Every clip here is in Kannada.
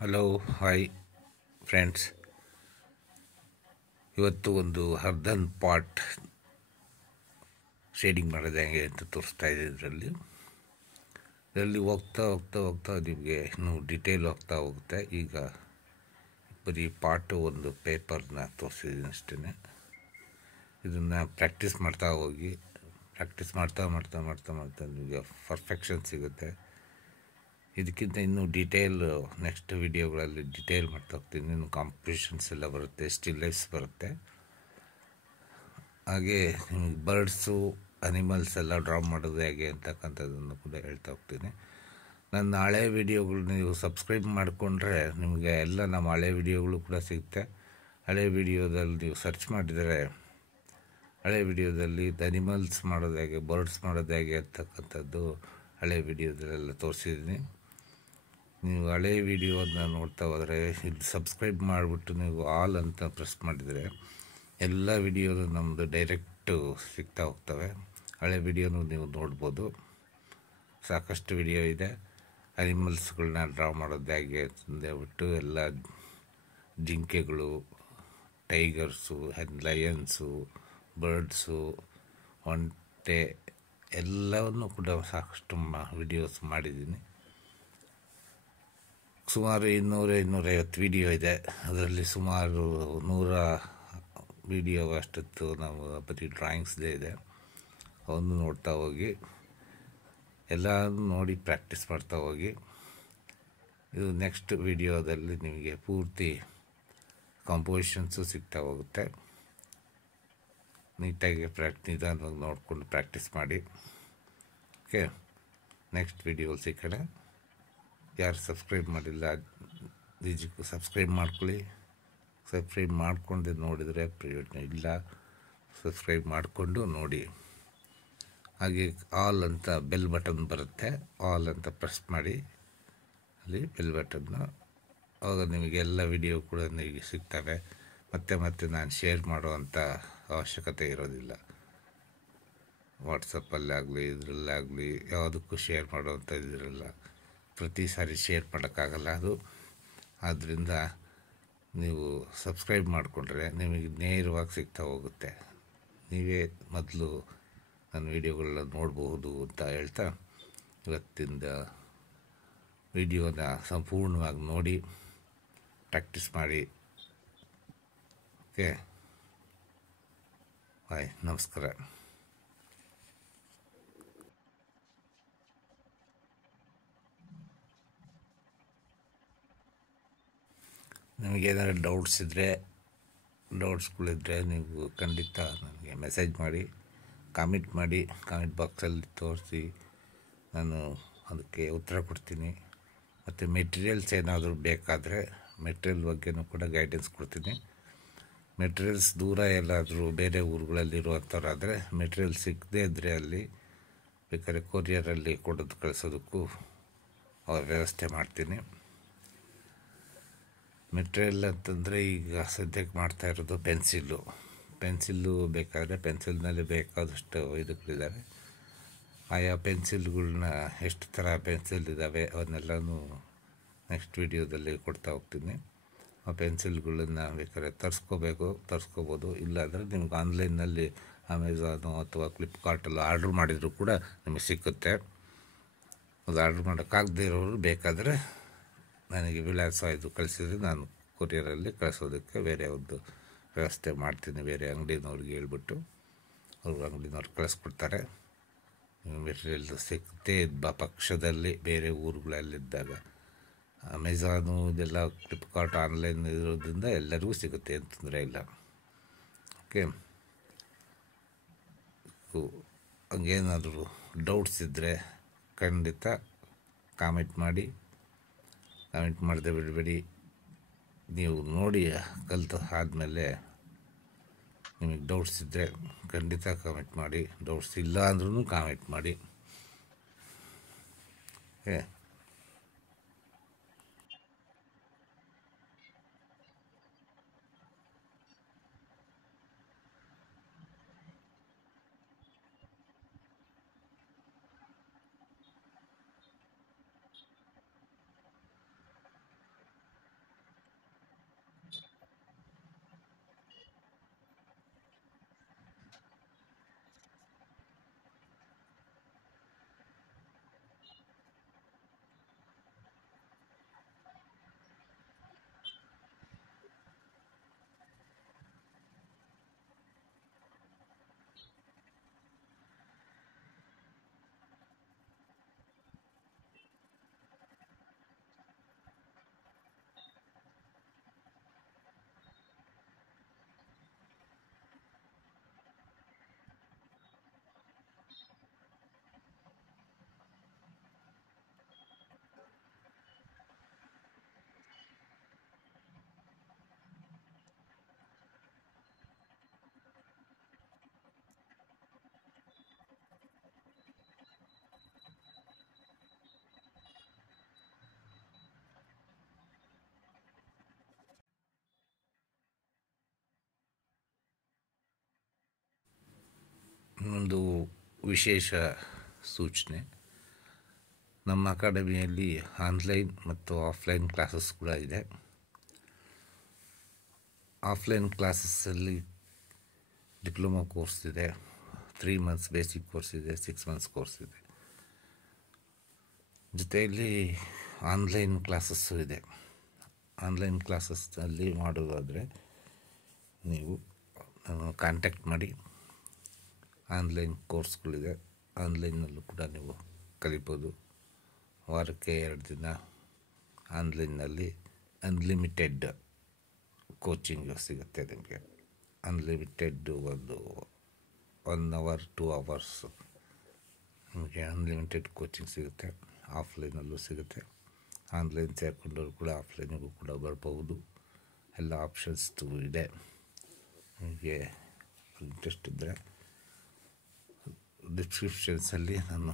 Hello hi friends. ಇವತ್ತು ಒಂದು ಅರ್ಧನ್ ಪಾಟ್ ಶೇಡಿಂಗ್ ಮಾಡೋದು ಹೆಂಗೆ ಅಂತ ತೋರಿಸ್ತಾ ಇದೆ. ಇದರಲ್ಲಿ ಹೋಗ್ತಾ ಹೋಗ್ತಾ ಹೋಗ್ತಾ ನಿಮಗೆ ಇನ್ನೂ ಡಿಟೇಲ್ ಹೋಗ್ತಾ ಹೋಗುತ್ತೆ. ಈಗ ಬರೀ ಪಾಟು ಒಂದು ಪೇಪರ್ನ ತೋರಿಸಿದ್ದೀನಿ ಅಷ್ಟೇ. ಇದನ್ನು ಪ್ರಾಕ್ಟೀಸ್ ಮಾಡ್ತಾ ಹೋಗಿ, ಪ್ರಾಕ್ಟೀಸ್ ಮಾಡ್ತಾ ಮಾಡ್ತಾ ಮಾಡ್ತಾ ಮಾಡ್ತಾ ನಿಮಗೆ ಪರ್ಫೆಕ್ಷನ್ ಸಿಗುತ್ತೆ. ಇದಕ್ಕಿಂತ ಇನ್ನೂ ಡೀಟೇಲ್ ನೆಕ್ಸ್ಟ್ ವಿಡಿಯೋಗಳಲ್ಲಿ ಡಿಟೇಲ್ ಮಾಡ್ತಾ ಹೋಗ್ತೀನಿ. ಇನ್ನು ಕಾಂಪಿಟೇಷನ್ಸ್ ಎಲ್ಲ ಬರುತ್ತೆ, ಸ್ಟಿಲ್ ಲೈಫ್ಸ್ ಬರುತ್ತೆ, ಹಾಗೆ ನಿಮಗೆ ಬರ್ಡ್ಸು ಅನಿಮಲ್ಸ್ ಎಲ್ಲ ಡ್ರಾ ಮಾಡೋದು ಹೇಗೆ ಅಂತಕ್ಕಂಥದ್ದನ್ನು ಕೂಡ ಹೇಳ್ತಾ ಹೋಗ್ತೀನಿ. ನನ್ನ ಹಳೆ ವಿಡಿಯೋಗಳು ನೀವು ಸಬ್ಸ್ಕ್ರೈಬ್ ಮಾಡಿಕೊಂಡ್ರೆ ನಿಮಗೆ ಎಲ್ಲ ನಮ್ಮ ಹಳೆ ವಿಡಿಯೋಗಳು ಕೂಡ ಸಿಗುತ್ತೆ. ಹಳೆ ವಿಡಿಯೋದಲ್ಲಿ ನೀವು ಸರ್ಚ್ ಮಾಡಿದರೆ ಹಳೆ ವಿಡಿಯೋದಲ್ಲಿ ಅನಿಮಲ್ಸ್ ಮಾಡೋದು ಹೇಗೆ, ಬರ್ಡ್ಸ್ ಮಾಡೋದು ಹೇಗೆ ಅಂತಕ್ಕಂಥದ್ದು ಹಳೆ ವಿಡಿಯೋದಲ್ಲೆಲ್ಲ ತೋರಿಸಿದ್ದೀನಿ. ನೀವು ಹಳೆ ವಿಡಿಯೋನ ನೋಡ್ತಾ ಹೋದರೆ ಇಲ್ಲಿ ಸಬ್ಸ್ಕ್ರೈಬ್ ಮಾಡಿಬಿಟ್ಟು ನೀವು ಆಲ್ ಅಂತ ಪ್ರೆಸ್ ಮಾಡಿದರೆ ಎಲ್ಲ ವಿಡಿಯೋನು ನಮ್ಮದು ಡೈರೆಕ್ಟು ಸಿಗ್ತಾ ಹೋಗ್ತವೆ. ಹಳೆ ವಿಡಿಯೋನು ನೀವು ನೋಡ್ಬೋದು. ಸಾಕಷ್ಟು ವಿಡಿಯೋ ಇದೆ. ಅನಿಮಲ್ಸ್ಗಳನ್ನ ಡ್ರಾ ಮಾಡೋದು ಹೇಗೆ ಅಂತಂದೇಳ್ಬಿಟ್ಟು ಎಲ್ಲ ಜಿಂಕೆಗಳು, ಟೈಗರ್ಸು, ಲಯನ್ಸು, ಬರ್ಡ್ಸು, ಒಂಟೆ ಎಲ್ಲವನ್ನು ಕೂಡ ಸಾಕಷ್ಟು ವಿಡಿಯೋಸ್ ಮಾಡಿದ್ದೀನಿ. ಸುಮಾರು 200-250 ವಿಡಿಯೋ ಇದೆ. ಅದರಲ್ಲಿ ಸುಮಾರು 100 ವಿಡಿಯೋ ಅಷ್ಟೊತ್ತು ನಾವು ಬರೀ ಡ್ರಾಯಿಂಗ್ಸ್ದೇ ಇದೆ. ಅವನ್ನು ನೋಡ್ತಾ ಹೋಗಿ, ಎಲ್ಲನೂ ನೋಡಿ ಪ್ರಾಕ್ಟೀಸ್ ಮಾಡ್ತಾ ಹೋಗಿ. ಇದು ನೆಕ್ಸ್ಟ್ ವಿಡಿಯೋದಲ್ಲಿ ನಿಮಗೆ ಪೂರ್ತಿ ಕಾಂಪೋಸಿಷನ್ಸು ಸಿಗ್ತಾ ಹೋಗುತ್ತೆ. ನೀಟಾಗಿ ನಿಧಾನವಾಗಿ ನೋಡಿಕೊಂಡು ಪ್ರಾಕ್ಟೀಸ್ ಮಾಡಿ. ಓಕೆ, ನೆಕ್ಸ್ಟ್ ವಿಡಿಯೋಲಿ ಸಿಗೋಣ. ಯಾರು ಸಬ್ಸ್ಕ್ರೈಬ್ ಮಾಡಿಲ್ಲ ನಿಜಕ್ಕೂ ಸಬ್ಸ್ಕ್ರೈಬ್ ಮಾಡ್ಕೊಳ್ಳಿ. ಸಬ್ಸ್ಕ್ರೈಬ್ ಮಾಡಿಕೊಂಡೆ ನೋಡಿದರೆ ಪ್ರಯೋಜನ ಇಲ್ಲ. ಸಬ್ಸ್ಕ್ರೈಬ್ ಮಾಡಿಕೊಂಡು ನೋಡಿ. ಹಾಗೆ ಆಲ್ ಅಂತ ಬೆಲ್ ಬಟನ್ ಬರುತ್ತೆ, ಆಲ್ ಅಂತ ಪ್ರೆಸ್ ಮಾಡಿ ಅಲ್ಲಿ ಬೆಲ್ ಬಟನ್ನ. ಆವಾಗ ನಿಮಗೆ ಎಲ್ಲ ವಿಡಿಯೋ ಕೂಡ ನಿಮಗೆ ಸಿಗ್ತವೆ. ಮತ್ತೆ ಮತ್ತೆ ನಾನು ಶೇರ್ ಮಾಡುವಂಥ ಅವಶ್ಯಕತೆ ಇರೋದಿಲ್ಲ. ವಾಟ್ಸಪ್ಪಲ್ಲಾಗಲಿ ಇದರಲ್ಲಾಗಲಿ ಯಾವುದಕ್ಕೂ ಶೇರ್ ಮಾಡುವಂಥದ್ದು ಇದಿರಲ್ಲ. ಪ್ರತಿ ಸಾರಿ ಶೇರ್ ಮಾಡೋಕ್ಕಾಗಲ್ಲ ಅದು. ಆದ್ದರಿಂದ ನೀವು ಸಬ್ಸ್ಕ್ರೈಬ್ ಮಾಡಿಕೊಂಡ್ರೆ ನಿಮಗೆ ನೇರವಾಗಿ ಸಿಗ್ತಾ ಹೋಗುತ್ತೆ. ನೀವೇ ಮೊದಲು ನನ್ನ ವಿಡಿಯೋಗಳನ್ನ ನೋಡಬಹುದು ಅಂತ ಹೇಳ್ತಾ, ಇವತ್ತಿಂದ ವಿಡಿಯೋನ ಸಂಪೂರ್ಣವಾಗಿ ನೋಡಿ ಪ್ರಾಕ್ಟೀಸ್ ಮಾಡಿ. ಓಕೆ, ಬಾಯ್, ನಮಸ್ಕಾರ. ನಿಮಗೇನಾದ್ರು ಡೌಟ್ಸ್ಗಳಿದ್ದರೆ ನೀವು ಖಂಡಿತ ನನಗೆ ಮೆಸೇಜ್ ಮಾಡಿ, ಕಾಮೆಂಟ್ ಮಾಡಿ. ಕಾಮೆಂಟ್ ಬಾಕ್ಸಲ್ಲಿ ತೋರಿಸಿ, ನಾನು ಅದಕ್ಕೆ ಉತ್ತರ ಕೊಡ್ತೀನಿ. ಮತ್ತು ಮೆಟೀರಿಯಲ್ಸ್ ಏನಾದರೂ ಬೇಕಾದರೆ ಮೆಟೀರಿಯಲ್ ಬಗ್ಗೆನೂ ಕೂಡ ಗೈಡೆನ್ಸ್ ಕೊಡ್ತೀನಿ. ಮೆಟೀರಿಯಲ್ಸ್ ದೂರ ಎಲ್ಲಾದರೂ ಬೇರೆ ಊರುಗಳಲ್ಲಿರುವಂಥವ್ರಾದರೆ ಮೆಟೀರಿಯಲ್ ಸಿಗದೇ ಇದ್ದರೆ ಅಲ್ಲಿ ಬೇಕಾದ್ರೆ ಕೊರಿಯರಲ್ಲಿ ಕೊಡೋದು ಕಳಿಸೋದಕ್ಕೂ ಅವ್ರ ವ್ಯವಸ್ಥೆ ಮಾಡ್ತೀನಿ. ಮೆಟೀರಿಯಲ್ ಅಂತಂದರೆ ಈಗ ಸದ್ಯಕ್ಕೆ ಮಾಡ್ತಾ ಇರೋದು ಪೆನ್ಸಿಲ್ಲು ಬೇಕಾದರೆ ಪೆನ್ಸಿಲ್ನಲ್ಲಿ ಬೇಕಾದಷ್ಟು ಇದಕ್ಕಿದ್ದಾವೆ. ಆಯಾ ಪೆನ್ಸಿಲ್ಗಳನ್ನ ಎಷ್ಟು ಥರ ಪೆನ್ಸಿಲ್ ಇದ್ದಾವೆ ಅವನ್ನೆಲ್ಲನೂ ನೆಕ್ಸ್ಟ್ ವಿಡಿಯೋದಲ್ಲಿ ಕೊಡ್ತಾ ಹೋಗ್ತೀನಿ. ಆ ಪೆನ್ಸಿಲ್ಗಳನ್ನ ಬೇಕಾದ್ರೆ ತರಿಸ್ಕೋಬೋದು. ಇಲ್ಲಾಂದರೆ ನಿಮ್ಗೆ ಆನ್ಲೈನ್ನಲ್ಲಿ ಅಮೆಝಾನು ಅಥವಾ ಫ್ಲಿಪ್ಕಾರ್ಟಲ್ಲಿ ಆರ್ಡ್ರ್ ಮಾಡಿದರೂ ಕೂಡ ನಿಮಗೆ ಸಿಕ್ಕುತ್ತೆ. ಅದು ಆರ್ಡ್ರ್ ಮಾಡೋಕ್ಕಾಗದೇ ಇರೋರು ಬೇಕಾದರೆ ನನಗೆ ವಿಳಾಸ ಇದು ಕಳಿಸಿದರೆ ನಾನು ಕೊರಿಯರಲ್ಲಿ ಕಳಿಸೋದಕ್ಕೆ ಬೇರೆ ಒಂದು ವ್ಯವಸ್ಥೆ ಮಾಡ್ತೀನಿ. ಬೇರೆ ಅಂಗಡಿನವ್ರಿಗೆ ಹೇಳ್ಬಿಟ್ಟು ಅವ್ರ ಅಂಗಡಿನವ್ರು ಕಳಿಸ್ಕೊಡ್ತಾರೆ. ಮೆಟೀರಿಯಲ್ ಸಿಕ್ಕದೇ ಪಕ್ಷದಲ್ಲಿ ಬೇರೆ ಊರುಗಳಲ್ಲಿದ್ದಾಗ ಅಮೆಝಾನು ಇದೆಲ್ಲ ಫ್ಲಿಪ್ಕಾರ್ಟ್ ಆನ್ಲೈನ್ ಇರೋದ್ರಿಂದ ಎಲ್ಲರಿಗೂ ಸಿಗುತ್ತೆ, ಏನು ತೊಂದರೆ ಇಲ್ಲ. ಓಕೆ, ಹಂಗೇನಾದರೂ ಡೌಟ್ಸ್ ಇದ್ದರೆ ಖಂಡಿತ ಕಾಮೆಂಟ್ ಮಾಡಿ. ಕಾಮೆಂಟ್ ಮಾಡದೆ ಬಿಡಬೇಡಿ. ನೀವು ನೋಡಿ ಕಲಿತು ಆದಮೇಲೆ ನಿಮಗೆ ಡೌಟ್ಸ್ ಇದ್ದರೆ ಖಂಡಿತ ಕಾಮೆಂಟ್ ಮಾಡಿ. ಡೌಟ್ಸ್ ಇಲ್ಲ ಅಂದ್ರೂ ಕಾಮೆಂಟ್ ಮಾಡಿ. ಓಕೆ, ಒಂದು ವಿಶೇಷ ಸೂಚನೆ, ನಮ್ಮ ಅಕಾಡೆಮಿಯಲ್ಲಿ ಆನ್ಲೈನ್ ಮತ್ತು ಆಫ್ಲೈನ್ ಕ್ಲಾಸಸ್ ಕೂಡ ಇದೆ. ಆಫ್ಲೈನ್ ಕ್ಲಾಸಸ್ಸಲ್ಲಿ ಡಿಪ್ಲೊಮಾ ಕೋರ್ಸ್ ಇದೆ, 3 ಮಂತ್ಸ್ ಬೇಸಿಕ್ ಕೋರ್ಸ್ ಇದೆ, 6 ಮಂತ್ಸ್ ಕೋರ್ಸ್ ಇದೆ. ಜೊತೆಯಲ್ಲಿ ಆನ್ಲೈನ್ ಕ್ಲಾಸಸ್ಸು ಇದೆ. ಆನ್ಲೈನ್ ಕ್ಲಾಸಸ್ನಲ್ಲಿ ಮಾಡೋದಾದರೆ ನೀವು ಕಾಂಟ್ಯಾಕ್ಟ್ ಮಾಡಿ. ಆನ್ಲೈನ್ ಕೋರ್ಸ್ಗಳಿದೆ, ಆನ್ಲೈನ್ನಲ್ಲೂ ಕೂಡ ನೀವು ಕಲಿಬೋದು. ವಾರಕ್ಕೆ 2 ದಿನ ಆನ್ಲೈನ್ನಲ್ಲಿ ಅನ್ಲಿಮಿಟೆಡ್ ಕೋಚಿಂಗ್ ಸಿಗುತ್ತೆ ನಿಮಗೆ. ಅನ್ಲಿಮಿಟೆಡ್ ಒಂದು 1 ಅವರ್ 2 ಅವರ್ಸ್ ನಿಮಗೆ ಅನ್ಲಿಮಿಟೆಡ್ ಕೋಚಿಂಗ್ ಸಿಗುತ್ತೆ. ಆಫ್ಲೈನಲ್ಲೂ ಸಿಗುತ್ತೆ. ಆನ್ಲೈನ್ ಸೇರಿಕೊಂಡವರು ಕೂಡ ಆಫ್ಲೈನಿಗೂ ಕೂಡ ಬರ್ಬೋದು. ಎಲ್ಲ ಆಪ್ಷನ್ಸ್ ಇದೆ. ನಿಮಗೆ ಇಂಟ್ರೆಸ್ಟ್ ಇದ್ದರೆ ಡಿಸ್ಕ್ರಿಪ್ಷನ್ಸಲ್ಲಿ ನಾನು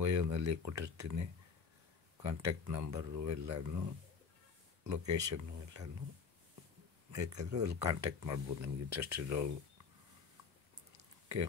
ವಯೋನಲ್ಲಿ ಕೊಟ್ಟಿರ್ತೀನಿ, ಕಾಂಟ್ಯಾಕ್ಟ್ ನಂಬರು ಎಲ್ಲನೂ, ಲೊಕೇಶನ್ನು ಎಲ್ಲನೂ. ಬೇಕಾದರೆ ಅಲ್ಲಿ ಕಾಂಟ್ಯಾಕ್ಟ್ ಮಾಡ್ಬೋದು ನಿಮಗೆ ಇಂಟ್ರೆಸ್ಟ್ ಇರೋರು. ಓಕೆ.